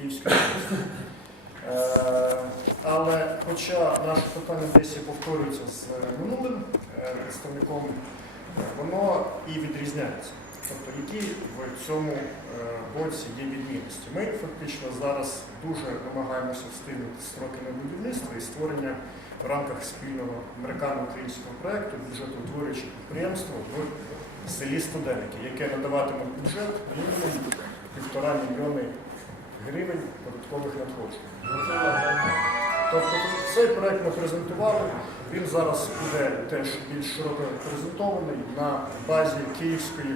Київської області. Е, Але хоча питання десь і повторюється з минулим е, представником, е, воно і відрізняється. Тобто, які в цьому боці є відмінності. Ми фактично зараз дуже намагаємося встигнути строки на будівництво і створення в рамках спільного американо-українського проєкту бюджетоутворюючого підприємства в селі Студеники, яке надаватиме бюджет мінімум півтора мільйони гривень податкових надходжень. Тобто цей проект ми презентували, він зараз буде теж більш широко презентований на базі Київської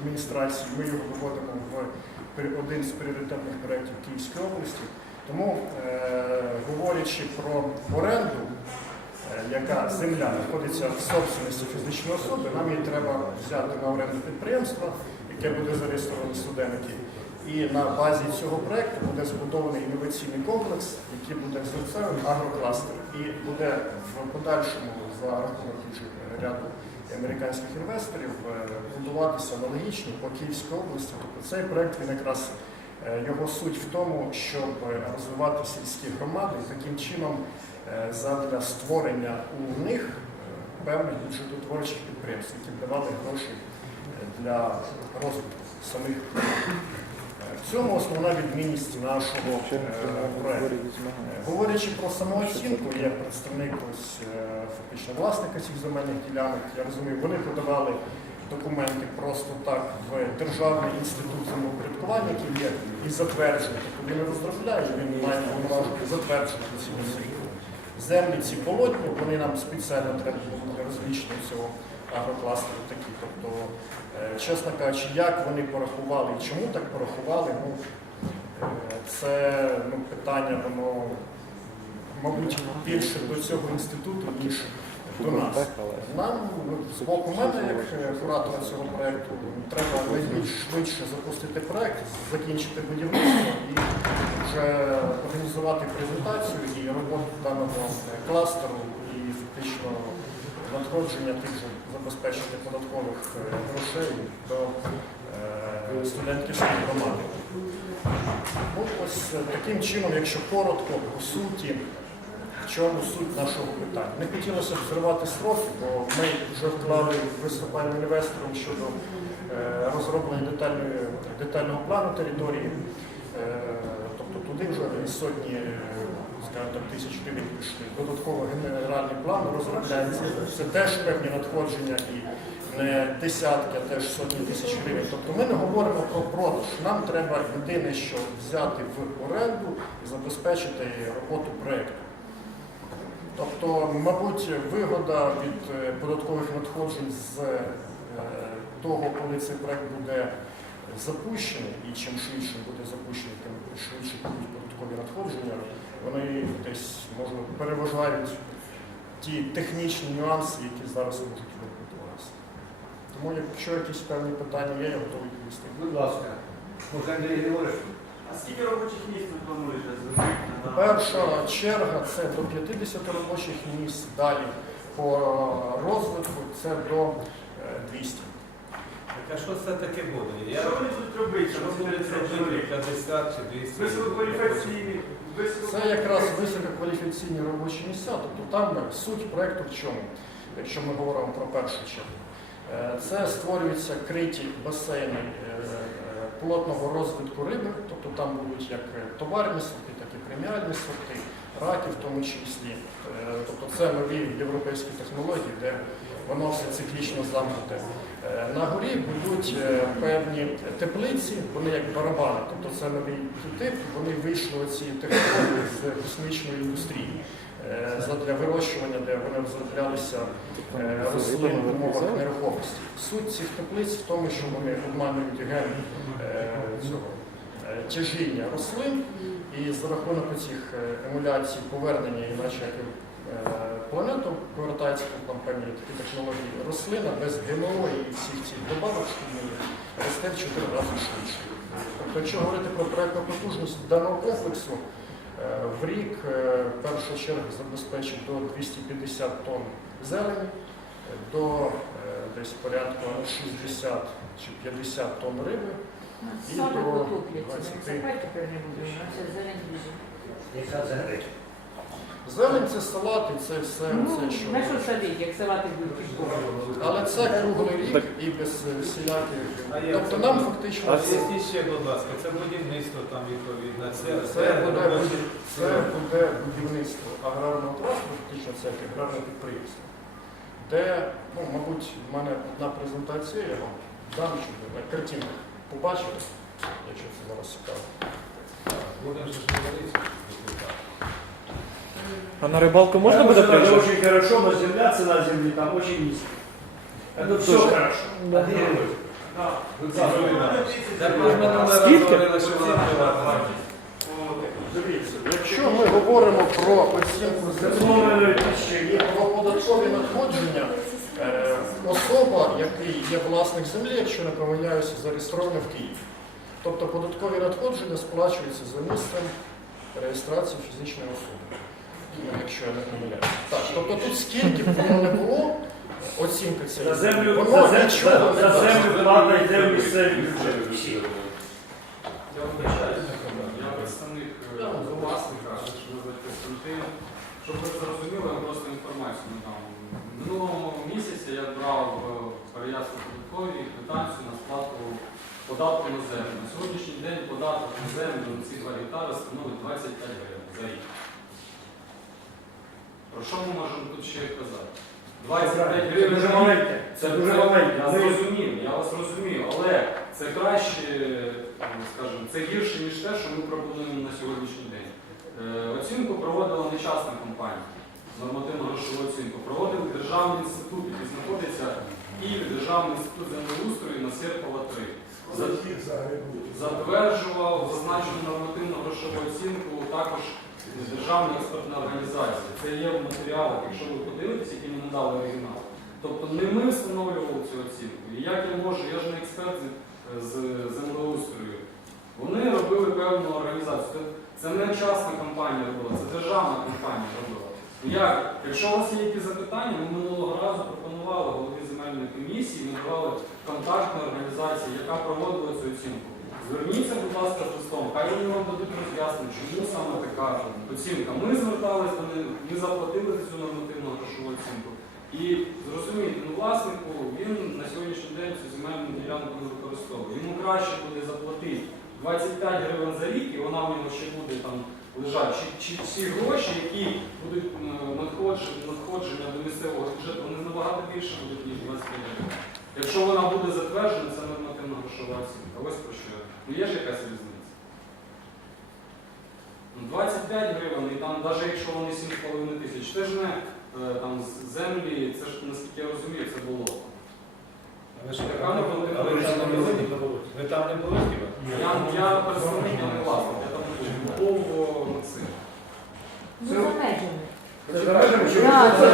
адміністрації. Ми його виводимо в один з пріоритетних проєктів Київської області. Тому, е, говорячи про оренду, е, яка земля знаходиться в собственності фізичної особи, нам її треба взяти на оренду підприємства, яке буде зареєстровано в студенті. І на базі цього проекту буде збудований інноваційний комплекс, який буде серцевим агрокластер. І буде в подальшому за рахунок ряду американських інвесторів е, будуватися аналогічно по Київській області. Тобто цей проект він якраз е, його суть в тому, щоб розвивати сільські громади таким чином е, задля створення у них певних бюджетотворчих підприємств, які давали гроші для розвитку самих В цьому основна відмінність нашого е, проекту. Е, Говорячи про самооцінку, я представник ось е, фактично власника цих земельних ділянок. Я розумію, вони подавали документи просто так в Державний інститут землеупорядкування, який є і затверджує. Тобто він не розробляє, він має повноважити затверджувати ці землі. Землі ці полотні, вони нам спеціально треба для розміщення цього агрокластеру такі. Тобто, е, чесно кажучи, як вони порахували і чому так порахували, ну, е, це ну, питання, воно, мабуть, більше до цього інституту, ніж до нас. Нам, ну, з боку мене, як е, куратора цього проєкту, треба найбільш швидше запустити проєкт, закінчити будівництво і вже організувати презентацію і роботу даного кластеру і фактично надходження тих же забезпечення податкових е, грошей до е, студентської громади. Ну, ось е, таким чином, якщо коротко, по суті, в чому суть нашого питання. Не хотілося б зривати строки, бо ми вже вклали виступаємо інвестором щодо розроблення детального плану території. Тобто туди вже сотні тисяч гривень пішли. Додатково генеральний план розробляється. Це теж певні надходження і не десятки, а теж сотні тисяч гривень. Тобто ми не говоримо про продаж. Нам треба єдине, що взяти в оренду і забезпечити роботу проєкту. Тобто, мабуть, вигода від е, податкових надходжень з е, того, коли цей проект буде запущений, і чим швидше буде запущений, тим швидше будуть податкові надходження, вони десь можливо переважають ті технічні нюанси, які зараз можуть виникнути у нас. Тому, якщо якісь певні питання є, я готовий відповісти. Будь ласка. Може, Андрій Григорович? А скільки робочих місць ви плануєте зробити? Перша черга це до 50 робочих місць, далі по розвитку це до е, 200. Так а що це таке буде? Я Що вони будуть робити? що буде буде робити робити? 50 чи 200? Висококваліфікаційні. Це якраз висококваліфікаційні робочі місця, тобто там суть проєкту в чому, якщо ми говоримо про першу чергу. Е, Це створюються криті басейни е, плотного розвитку риби, тобто там будуть як товарні сорти, так і преміальні сорти, раки в тому числі. Е, Тобто це нові європейські технології, де воно все циклічно замкнуте. Е, На горі будуть е, певні теплиці, вони як барабани, тобто це новий тип, вони вийшли ці технології з космічної індустрії. е, Задля вирощування, де вони розроблялися рослин в умовах нерухомості. Суть цих теплиць в тому, що вони обманюють ген цього тяжіння рослин, і за рахунок цих емуляцій повернення, іначе як планету повертається там певні такі технології рослина без ГМО і всіх цих добавок шкідливих росте в 4 рази швидше. Тобто, якщо говорити про проєктну потужність даного комплексу, е, в рік е, перша черга забезпечить до 250 тонн зелені, е, до е, десь порядку 60 чи 50 тонн риби І Саме до потопляться. 20. Закай зелень? Це салати, це все, Ну, це що. на що садить, як салати будуть? Але це круглий рік і без е, всіляких. Тобто це нам фактично А з'ясніть ще, будь ласка, це будівництво там відповідно. Це, це буде, робочі- це буде будівництво аграрного транспорту, фактично це як аграрне підприємство. Де, ну, мабуть, в мене одна презентація, я вам дам, щоб ви на картинках побачили, якщо це зараз цікаво. Будемо ж говорити. депутат. А на рыбалку можно будет Это приезжать? очень хорошо, но земля, цена земли там очень низкая. Это все Тоже. хорошо. А де ви? Да. Ви кажете, Так ми ж минулий раз Скільки? говорили, що вона приватна. Дивіться, якщо ми говоримо про оцінку землі і про податкові надходження, е, особа, який є власник землі, якщо не помиляюся, зареєстрована в Києві. Тобто податкові надходження сплачуються за місцем реєстрації фізичної особи. Якщо я не помиляюся. Так, тобто тут скільки б воно не було, оцінка цієї За землю, воно за, нічого землю, не за дасть. землю плата йде в місцевий бюджет. Всі. Я вибачаюсь, я представник е, власника, що назвати Константин. Щоб ви зрозуміли, я просто інформацію надам. Минулого місяця я брав е, переяску податковій квитанцію на сплату податку на землю. На сьогоднішній день податок на землю на ці 2 гектари становить 25 гривень за рік. Про що ми можемо тут ще казати? 25 Це гривень дуже маленьке. Це дуже маленьке. я Ми- зрозумів, я вас розумію, але це краще, скажімо, це гірше, ніж те, що ми пропонуємо на сьогоднішній день. Е, Оцінку проводила не частна компанія, нормативно-грошову оцінку. Проводив державний інститут, який знаходиться в Державний інститут землеустрою на Серпова 3. За- Затверджував зазначену нормативно-грошову оцінку також Державна експертна організація. Це є в матеріалах, якщо ви подивитесь, які ми надали оригінал. Тобто не ми встановлювали цю оцінку. І як я можу, я ж не експерт з, землеустрою. Вони робили певну організацію. Це, не частна компанія робила, це державна компанія робила. Як? Якщо у вас є якісь запитання, ми минулого разу пропонували голові земельної комісії, ми давали контактну організацію, яка проводила цю оцінку. Зверніться, будь ласка, з листом, хай вони вам дадуть роз'яснення, чому саме така оцінка. Ми зверталися, вони ми заплатили за цю нормативну грошову оцінку. І зрозумійте, ну власнику він на сьогоднішній день цю земельну ділянку не використовує. Йому краще буде заплатити 25 гривень за рік, і вона в нього ще буде там лежати. Чи, чи ці гроші, які будуть е, надходження, надходження до місцевого бюджету, вони набагато більше будуть, ніж 25 гривень. Якщо вона буде затверджена, це нормативна грошова оцінка. Ось про що. я. Ну є ж якась різниця. Ну, 25 гривень, і там, навіть якщо вони 7,5 тисяч, це ж не е, там з- землі, це ж наскільки я розумію, це було. Ви ж така не були, а ви там не були? Ви там не були хіба? Я, я представник, я не власник, я там не був. Був Максим. Ну, за межами. Це за межами чи Да, це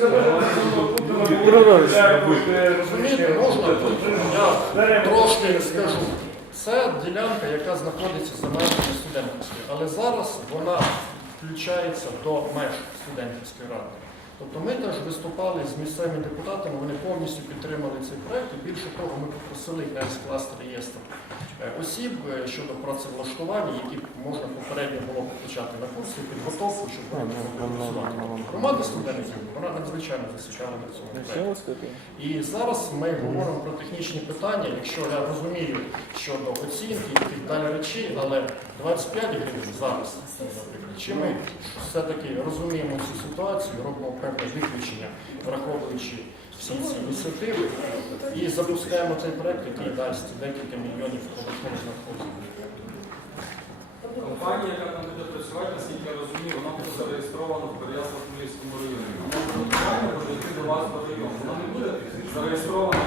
це Розумієте, можна я трошки скажу. Це ділянка, яка знаходиться за межами студентської, але зараз вона включається до меж студентської ради. Тобто ми теж виступали з місцевими депутатами, вони повністю підтримали цей проект. І більше того, ми попросили їх скласти реєстр е, осіб е, щодо працевлаштування, які можна попередньо було почати на курси підготовку, щоб вони працювати. Громада студентів вона надзвичайно зацікавлена в цьому проєкті. І зараз ми говоримо про технічні питання, якщо я розумію щодо оцінки і далі речей, але 25 гривень зараз, наприклад, чи ми все-таки розуміємо цю ситуацію, робимо певне виключення, враховуючи всі ці ініціативи, і запускаємо цей проект, який дасть декілька мільйонів додаткових надходжень. Компанія, яка там буде працювати, наскільки я розумію, вона буде зареєстрована в Переяслав-Хмельницькому районі. Вона буде йти до вас в район. Вона не буде зареєстрована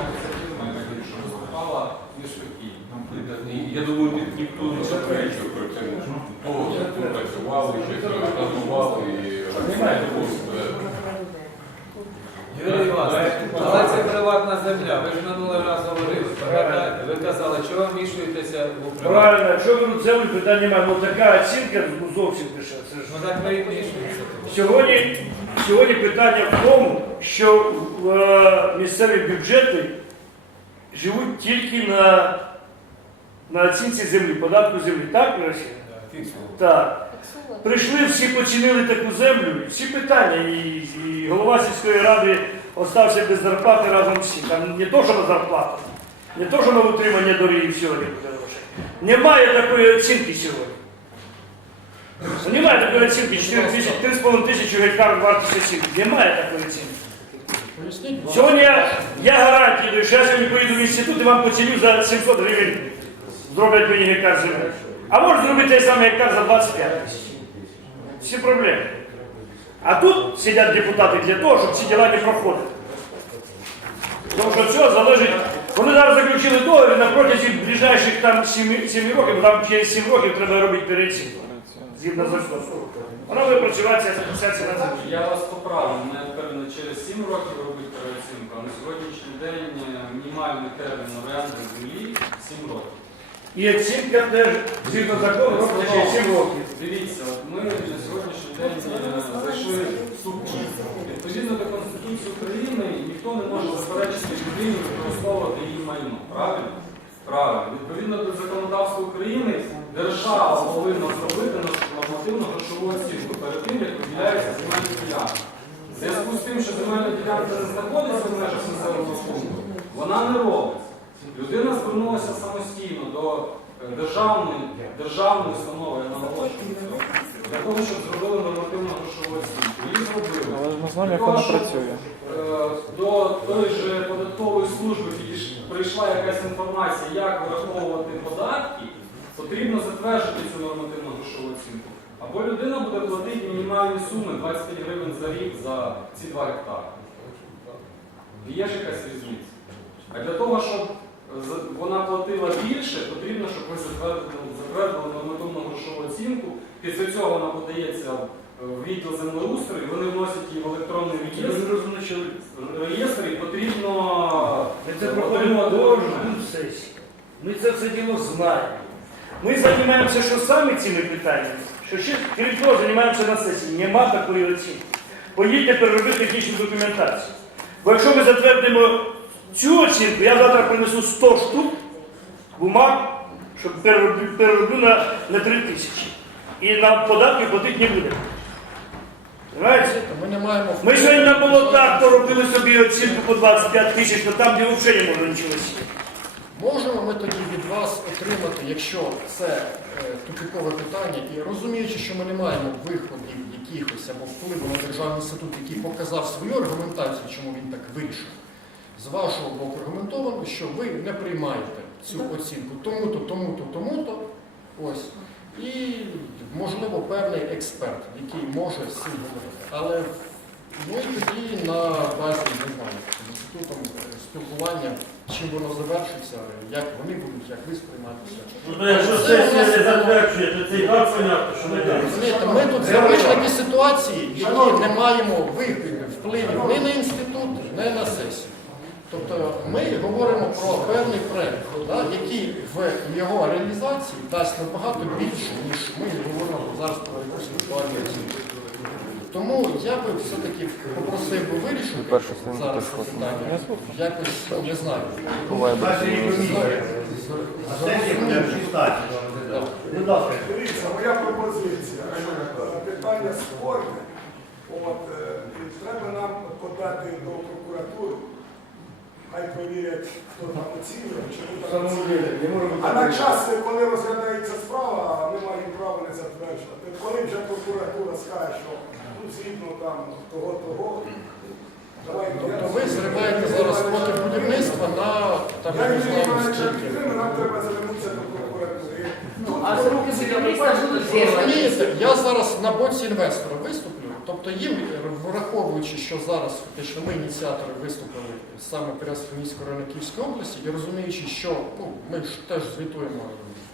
що виступала між Київ. Я думаю, ні- ніхто не заперечує про це. Повністю працювали, ще планували і Юрій Іванович, але це приватна земля. Ви ж минулий раз говорили, пам'ятаєте? Ви казали, чого ви вмішуєтеся в управління? Правильно, якщо ви тут землю, питань немає. Ну така оцінка ну, зовсім дешева. Це ж Ну так ви і вмішуєтеся. Сьогодні, сьогодні питання в тому, що е, місцеві бюджети живуть тільки на, на оцінці землі, податку землі. Так, Росія? Так. Прийшли, всі починили таку землю, всі питання, і, і голова сільської ради остався без зарплати разом всі. Там не то, що на зарплату, не то, що на утримання дороги сьогодні буде грошей. Немає такої оцінки сьогодні. Немає такої оцінки 4 тисячі, 3,5 тисячі гектар вартість оцінки. Немає такої оцінки. Сьогодні я, я гарантію, даю, що я сьогодні поїду в інститут і вам поціню за 700 гривень зроблять мені гектар землі. А можуть зробити той самий гектар за 25 тисяч. Всі проблеми. А тут сидять депутати для того, щоб ці діла не проходили. Тому що все залежить. Вони зараз заключили договір на протязі ближайших там 7, 7 років, там через 7 років треба робити переоцінку. Згідно закону. Вона буде працювати вся ціна землі. Я вас поправлю, не через 7 років робити переоцінку, а на сьогоднішній день е, мінімальний термін оренди землі 7 років. І оцінка теж згідно закону робиться через 7 років. Дивіться, от ми на сьогоднішній день е, зайшли в. Відповідно до Конституції України ніхто не може заперечити людині використовувати її майно. Правильно? Правильно. Відповідно до законодавства України держава повинна зробити нормативну грошову оцінку перед тим, як виділяється земельна ділянка. В зв'язку з тим, що земельна ділянка не знаходиться в межах населеного пункту, вона не робиться. Людина звернулася самостійно до е, державної, державної установи, на для того, щоб зробили нормативну грошову оцінку. Її зробили. Але ж ми знаємо, як Для того, вона щоб, працює. До тої ж податкової служби прийшла якась інформація, як вираховувати податки, потрібно затверджувати цю нормативну грошову оцінку. Або людина буде платити мінімальні суми 25 гривень за рік за ці 2 гектари. Є ж якась різниця. А для того, щоб вона платила більше, потрібно, щоб ви затвердили, нормативну грошову оцінку. Після цього вона подається в відділ землеустрою, вони вносять її в електронний реєстр. і потрібно сесію. Ми це все діло знаємо. Ми займаємося що саме цими питаннями, що ще крім того займаємося на сесії. Нема такої оцінки. Поїдьте переробити технічну документацію. Бо якщо ми затвердимо цю оцінку, я завтра принесу 100 штук бумаг, щоб перероблю, перероблю на, на 3 тисячі. І на податки платити не буде. Ми не маємо Ми сьогодні на болотах то робили собі оцінку по 25 тисяч, то там, де взагалі не можна нічого сіяти. Можемо ми тоді від вас отримати, якщо це тупікове питання, і розуміючи, що ми не маємо виходів якихось або впливу на державний інститут, який показав свою аргументацію, чому він так вирішив, з вашого боку аргументовано, що ви не приймаєте цю оцінку тому-то, тому-то, тому-то. Ось. І, можливо, певний експерт, який може з цим говорити. Але ми тоді на базі, не знаю, інститутом е, спілкування, чим воно завершиться, як вони будуть, як ви сприйматися. Ну, якщо сесія не затверджує, то це і так понятно, що ми далі. Розумієте, ми тут заручники ситуації, які не маємо виходу, впливів ні на інститут, ні на сесію. Тобто ми говоримо про певний проект, да, який в його реалізації дасть набагато більше, ніж ми говоримо зараз про якусь віртуальну оцінку. Тому я би все-таки попросив би вирішити зараз питання. Якось не знаю. Буває Будь ласка. Дивіться, моя пропозиція. Питання спорне. От, е, і треба нам подати до прокуратури. Хай перевірять, хто там оцінює, там оцінює. А на час, коли розглядається справа, ми маємо право не затверджувати. Коли вже прокуратура скаже, що ну, згідно там того-того. Тобто ви зриваєте зараз проти будівництва на там Я не знаю скільки. що нам треба звернутися до прокуратури. А сроки будівництва будуть зірвані. Розумієте, я зараз на боці інвестора виступлю. Тобто їм, враховуючи, що зараз фактично ми ініціатори виступили саме Переяславської району Київської області, і розуміючи, що ну, ми ж теж звітуємо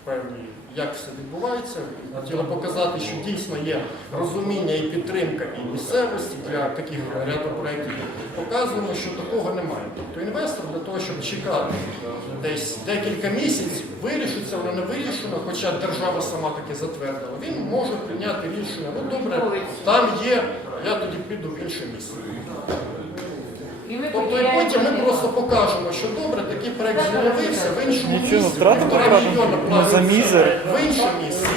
певні, як все відбувається, і хотіли показати, що дійсно є розуміння і підтримка і місцевості для таких ряду проєктів. Показуємо, що такого немає. Тобто інвестор для того, щоб чекати десь декілька місяців, вирішиться, воно не вирішено, хоча держава сама таки затвердила, він може прийняти рішення, ну добре, там є, я тоді піду в інше місце. І ми Тобто і потім ми просто покажемо, що добре, такий проект з'явився в іншому Нічого, місці, втрати півтора покажемо. мільйона Ну, за платиться мізер. в іншому місці.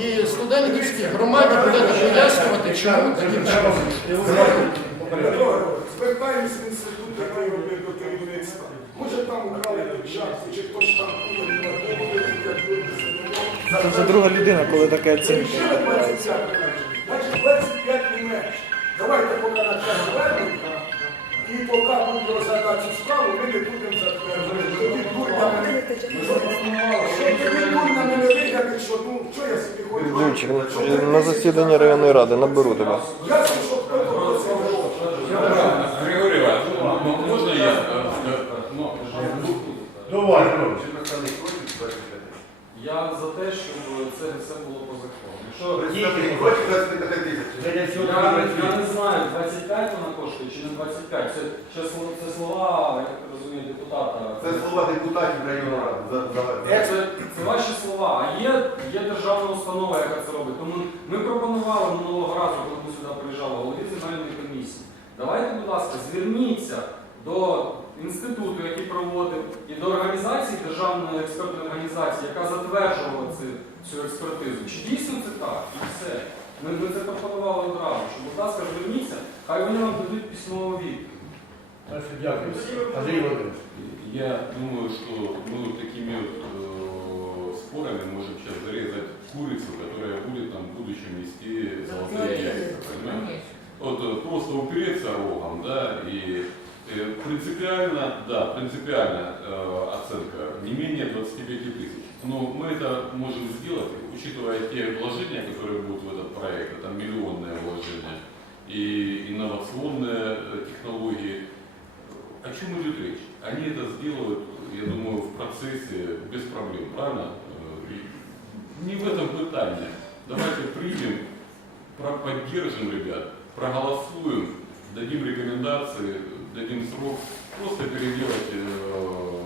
І студентській громаді будете пояснювати, чому таким чином. Звертаємось в інститут, який робив до керівництва. Може там украли печатку, чи хтось там Це вже друга людина, коли така оцінка. Вирішили 25. Значить 25 не менше. Давайте поки на час звернення, і поки будемо розглядати цю справу, ми не будемо ну. Юрчик, на засідання районної ради наберу тебе. Григорий Иванович, ну, можно я? э, э, ну, Я за те, щоб це все було по закону. Якщо Я, я не знаю, 25 вона коштує чи не 25. Це, це, слова- це слова, як розумію, депутата. Це слова депутатів районної ради. За- Це, це ваші слова. А є, є державна установа, яка це робить. Тому ми пропонували минулого разу, коли ми сюди приїжджали, голові земельної комісії. Давайте, будь ласка, зверніться до інституту, який проводив, і до організації, державної експертної організації, яка затверджувала цю, цю експертизу. Чи дійсно це так? І все. Ми, ми це пропонували одразу. Що, будь ласка, зверніться, хай вони вам дадуть письмову відповідь. Дякую. Андрій Володимирович. Я думаю, что мы вот такими вот э, спорами можем сейчас зарезать курицу, которая будет там в будущем нести золотые яйца, понимаете? Конечно. Вот э, просто упереться рогом, да, и э, принципиально, да, принципиально э, оценка не менее 25 тысяч. Но мы это можем сделать, учитывая те вложения, которые будут в этот проект, это миллионные вложения, и инновационные э, технологии. О чем идет речь? Они это сделают, я думаю, в процессе без проблем, правильно? Э, Не в этом пытание. Давайте примем, поддержим ребят, проголосуем, дадим рекомендации, дадим срок, просто переделать э,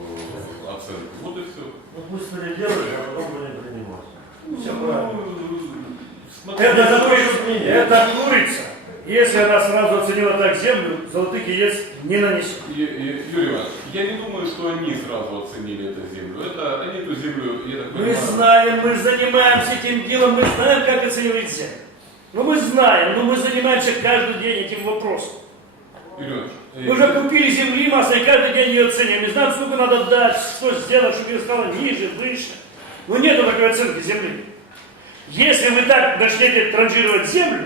оценку. Вот и все. Ну пусть переделают, а потом будем принимать. Все правильно. Это, мнение. это курица. Если она сразу оценила так землю, золотых яиц не нанесет. Юрий Иванович, я не думаю, что они сразу оценили эту землю. Это они эту землю, я так Мы понимаю, знаем, мы занимаемся этим делом, мы знаем, как оценивать землю. Ну мы знаем, но мы занимаемся каждый день этим вопросом. Юрий Иванович, Мы уже купили земли масса и каждый день ее оцениваем. Не знаем, сколько надо дать, что сделать, чтобы ее стало ниже, выше. Ну нету такой оценки земли. Если вы так начнете транжировать землю,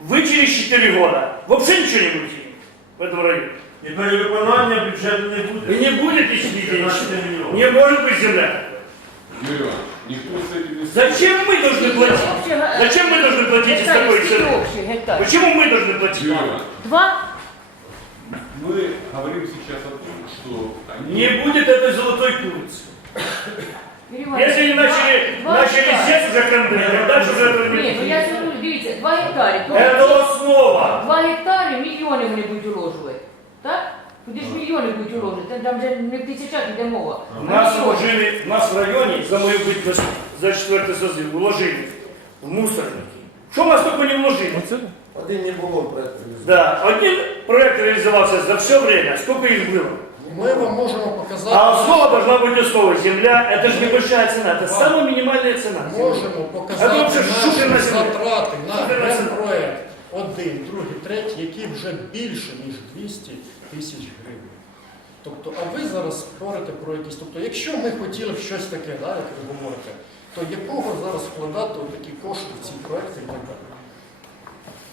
вы через 4 года вообще ничего не будете иметь в этом районе. І перевиконання бюджету не буде. Вы не будете сидеть ничего. 15 мільйонів. Не может быть земля. Юрий Иванович, никто с этим не Зачем мы должны платить? Зачем мы должны платить из такой Гектарів, цены? скільки общих гектарів? Почему мы должны платить? Юрий Иванович, Два? мы говорим сейчас о том, что они... Не будет этой золотой курицы. Юрій Іванович, Если они два- начали, два начали гектари. здесь уже контейнер, дальше уже этого не Ні, ну я будет. скажу, дивіться, два гектари. то Это основа. Два гектари мільйони вони будуть уложувати. Так? Куди ж мільйони будуть уложувати? Там вже не в тисячах йде мова. У а нас мільйони. вложили, у нас в районе, за мою быть за, за четвертый созыв, вложили в мусорники. Что у нас только не вложили? Оце? Один не було проєкту. Да, один проект реализовался за все время, сколько их было. Ми вам можемо показати. А основа должна быть основой. Земля, это же небольшая цена, это самая минимальная цена. Можемо А показати то вже шухер на наші землі. затрати на Шухер на землі. генпроект один, другий, третій, які вже більше, ніж 200 тисяч гривень. Тобто, а ви зараз говорите про якісь. Тобто, якщо ми хотіли б щось таке, да, як ви говорите, то якого зараз вкладати у такі кошти в ці проекти і так далі?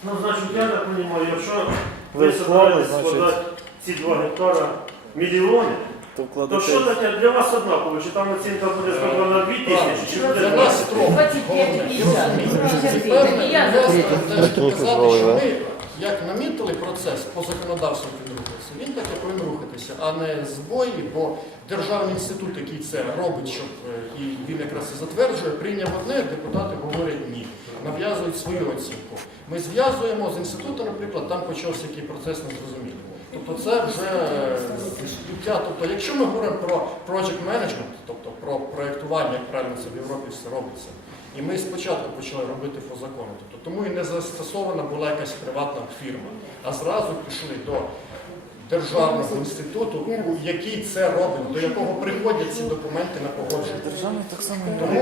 Ну, значить, я так розумію, якщо Ви значить. складати ці 2 гектара мільйони, То то що таке для вас однаково? Чи там оцінка буде зроблена 2 тисячі, чи буде Для 20? нас строго. 25 і 50. І І я я за сказати, що ми, як намітили процес по законодавству він рухається, він так і повинен рухатися, а не збої, бо державний інститут, який це робить, щоб е, і він якраз і затверджує, прийняв одне, депутати говорять ні, нав'язують свою оцінку. Ми зв'язуємо з інститутом, наприклад, там почався який процес незрозумілий. Тобто це вже збиття. Тобто, якщо ми говоримо про project management, тобто про проєктування, як правильно це в Європі все робиться, і ми спочатку почали робити по закону. Тобто, тому і не застосована була якась приватна фірма, а зразу пішли до державного інституту, у який це робить, до якого приходять ці документи на погодження. Державний так само. Тому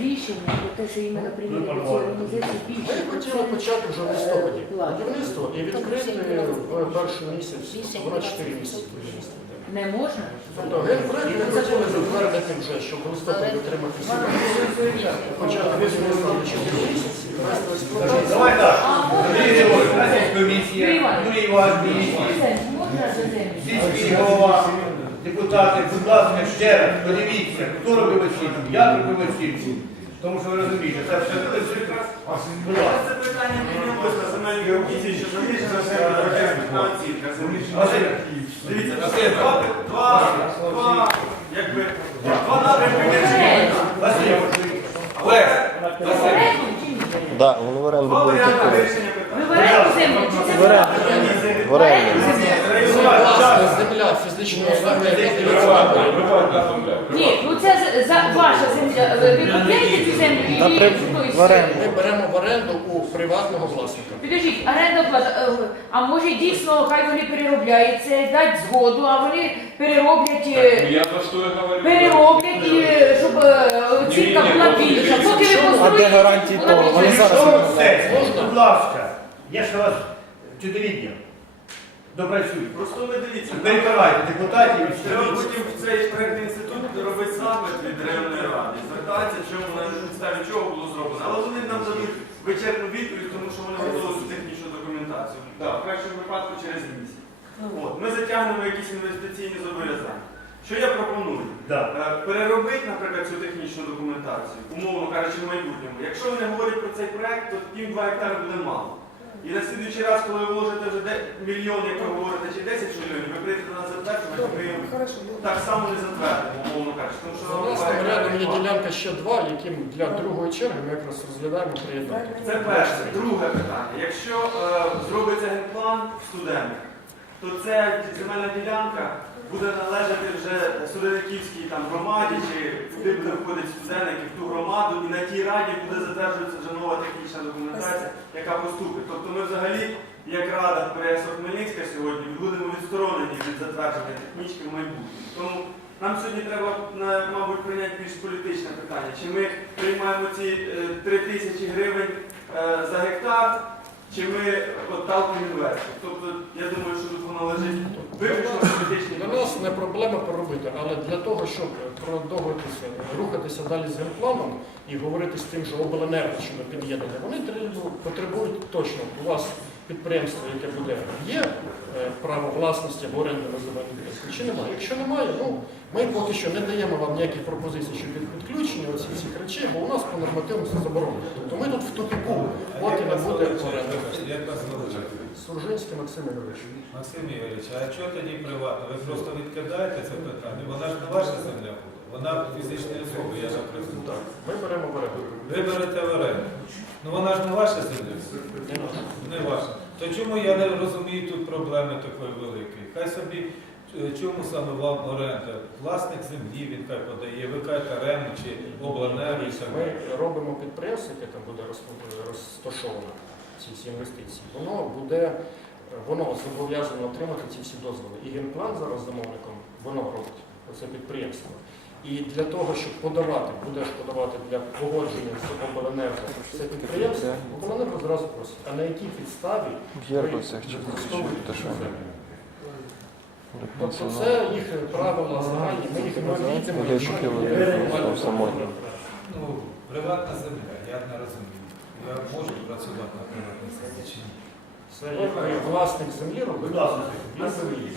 Рішення про те, що іменно ці організації ми хотіли почати вже в листопаді будівництво і відкрити в перший місяць, вона 4 місяці будівництва. Не можна? Тобто генпроект ми хотіли затвердити вже, щоб листопаді отримати сюди. Почати будівництво на 4 місяці, ввести в експлуатацію. Давай так. Комісія, сільський голова, депутати, будь ласка, ще раз, подивіться, хто робив оцінку, як робив оцінку. Тому що ви розумієте, це все Будь. Це питання піднялося на земельній комісії, що заміжена земельна оцінка. Дивіться, два, два, два, якби, два напрямки вирішення. Василь, Олег, Василь. В оренду Два варіанти вирішення оренду землю чи це оренду. В оренду. Це земля фізичної особи, яка. Ні, ну це за, за ваша земля. Ви ви купляєте цю землю і На при- в оренду. Ми беремо в оренду у приватного власника. Підождіть, оренда плата. е, А може дійсно хай вони переробляють це, дать згоду, а вони перероблять, е, Ну, Я что я говорю. перероблять, е, щоб е, оцінка ні, була більша. Поки ви А де гарантії того? Вони зараз Що? Будь ласка, я ж вас чотиридня допрацюю. Просто ви дивіться, Перекривайте депутатів і Треба все. потім в цей проєктний інститут робити запит від районної ради, звертатися, чому на підставі чого було зроблено. Але вони нам дадуть вичерпну відповідь, тому що вони готові цю технічну документацію. Так, в кращому випадку через місяць. От, ми затягнемо якісь інвестиційні зобов'язання. Що я пропоную? Да. Е, Переробити, наприклад, цю технічну документацію, умовно кажучи, в майбутньому. Якщо вони говорять про цей проект, то пів 2 гектари буде мало. І на слідуючий раз, коли ви вложите вже де- мільйон, як ви говорите, чи 10 мільйонів, ви прийдете на затвердження, ми його так само не затвердимо, умовно кажучи. Тому що там власним рядом є ділянка ще два, яким для другої черги ми якраз розглядаємо приєднати. Це перше. Друге питання. Якщо е, зробиться генплан в студентах, то це земельна ділянка буде належати вже студентківській там громаді, чи куди буде входити студенти в ту громаду, і на тій раді буде затверджуватися вже нова технічна документація, яка поступить. Тобто ми взагалі, як рада ПРСО Хмельницька сьогодні, будемо відсторонені від затвердження технічки в майбутньому. Тому нам сьогодні треба, мабуть, прийняти більш політичне питання. Чи ми приймаємо ці е, 3 тисячі гривень е, за гектар, чи ми отталкуємо інвесторів. Тобто, я думаю, що воно лежить виключно політичні Для нас не проблема поробити, але для того, щоб продовжитися, рухатися далі з генпланом і говорити з тим, що обленерго, що ми під'єднали, вони потребують точно. У вас підприємство, яке буде, є е, право власності або оренди на земельну ділянку, чи немає. Якщо немає, ну ми поки що не даємо вам ніяких пропозицій щодо підключення оці всіх речей, бо у нас по нормативності заборонено. Тобто ми тут в тупіку, поки не буде оренди. Як вас звати? Суржинський Максим Ігорович. Максим Ігорович, а чого тоді приватно? Ви просто відкидаєте це питання? Вона ж не ваша земля буде. Вона фізичної особи, я так розумію. Ми беремо в оренду. Ви берете в оренду. Ну вона ж не ваша земля. Не ваша. То чому я не розумію тут проблеми такої великої? Хай собі е, чому саме вам оренда? Власник землі він хай подає, ви кажете оренду чи так Ми робимо підприємство, яке там буде розташовано, ці всі інвестиції. Воно буде, воно зобов'язано отримати ці всі дозволи. І генплан зараз замовником воно робить, оце підприємство. І для того, щоб подавати, будеш подавати для погодження з обленерго це підприємство, обленерго зразу просить, а на якій підставі В Єркосах чи використовуєте те, цю що землю? Тобто це їх правила загальні, ми їх не самотньо. Ну, приватна земля, я не розумію. Я можу працювати на приватній землі чи ні? Це як ви власник землі робить, він виїзд.